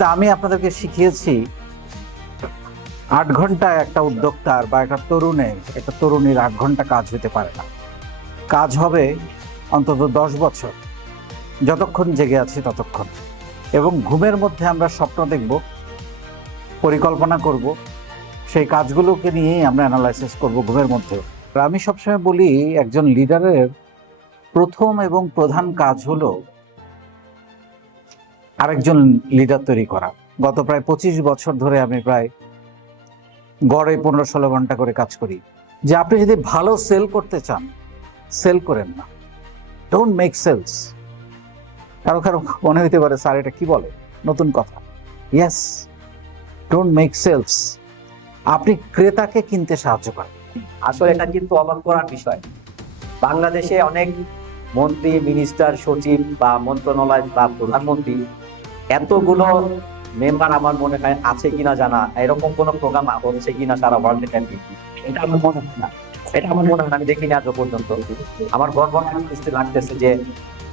কিন্তু আমি আপনাদেরকে শিখিয়েছি 8 ঘন্টা একটা উদ্যোক্তার বা একটা তরুণীর 8 ঘন্টা কাজ হতে পারে না। কাজ হবে অন্তত 10 বছর, যতক্ষণ জেগে আছি ততক্ষণ। এবং ঘুমের মধ্যে আমরা স্বপ্ন দেখব, পরিকল্পনা করব, সেই কাজগুলোকে নিয়েই আমরা অ্যানালাইসিস করব ঘুমের মধ্যে। আমি সবসময় বলি, একজন লিডারের প্রথম এবং প্রধান কাজ হলো আরেকজন লিডার তৈরি করা। গত প্রায় 25 বছর ধরে আমি প্রায় গড়ে 15-16 ঘন্টা করে কাজ করি। যে আপনি যদি ভালো সেল করতে চান, সেল করেন না, ডোন্ট মেক সেলস। কারো কারো মনে হইতে পারে, স্যার এটা কি বলে, নতুন কথা। Yes, don't make sales. আপনি ক্রেতাকে কিনতে সাহায্য করেন। আসলে এটা কিন্তু অবাক করার বিষয়। বাংলাদেশে অনেক মন্ত্রী, মিনিস্টার, সচিব বা মন্ত্রণালয় বা প্রধানমন্ত্রী, এতগুলো মেম্বার আমার মনে হয় আছে কিনা জানা, এরকম কোন প্রোগ্রাম হচ্ছে কিনা সারা ওয়ার্ল্ডে এটা আমার মনে হয় না। আমি দেখিনি আজ পর্যন্ত। আমার গর্ব লাগতেছে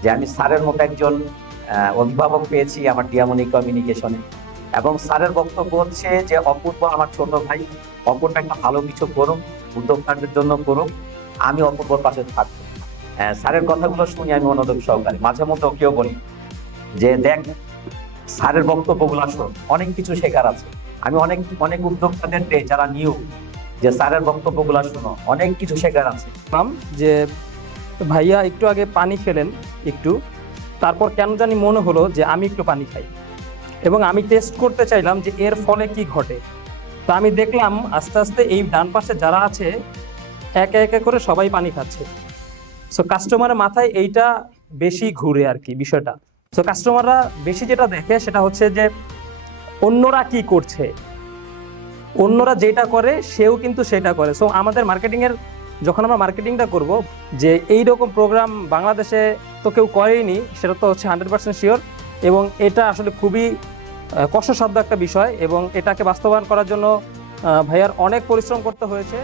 যে আমি স্যারের মতো একজন অভিভাবক পেয়েছি আমার ডিয়ামনি কমিউনিকেশনে। এবং স্যারের বক্তব্য হচ্ছে যে অপূর্ব আমার ছোট ভাই, অপূর্ব একটা ভালো কিছু করুক, উদ্যোক্তাদের জন্য করুক, আমি অপূর্বর পাশে থাকবো। স্যারের কথাগুলো শুনি আমি মনোযোগ সহকারে। মাঝে মধ্যে ওকেও বলি যে দেখ, স্যারের বক্তব্যগুলো শোন, অনেক কিছু শেখার আছে। আমি অনেক উদ্যোক্তাদের যারা নিউ, যে স্যারের বক্তব্যগুলো শোনো, অনেক কিছু শেখার আছে। যে ভাইয়া একটু আগে পানি খেলেন একটু, তারপর কেন জানি মনে হলো যে আমি একটু পানি খাই, এবং আমি টেস্ট করতে চাইলাম যে এর ফলে কি ঘটে। তা আমি দেখলাম আস্তে আস্তে এই ডান পাশে যারা আছে একে একে করে সবাই পানি খাচ্ছে। সো কাস্টমারের মাথায় এইটা বেশি ঘুরে আর কি বিষয়টা। সো কাস্টমাররা বেশি যেটা দেখে সেটা হচ্ছে যে অন্যরা কি করছে, অন্যরা যেটা করে সেও কিন্তু সেটা করে। সো আমাদের মার্কেটিংয়ের, যখন আমরা মার্কেটিংটা করব, যে এই রকম প্রোগ্রাম বাংলাদেশে তো কেউ করেনি, সেটা তো হচ্ছে 100% শিওর। এবং এটা আসলে খুবই কষ্টসাধ্য একটা বিষয়, এবং এটাকে বাস্তবায়ন করার জন্য ভাইয়ার অনেক পরিশ্রম করতে হয়েছে।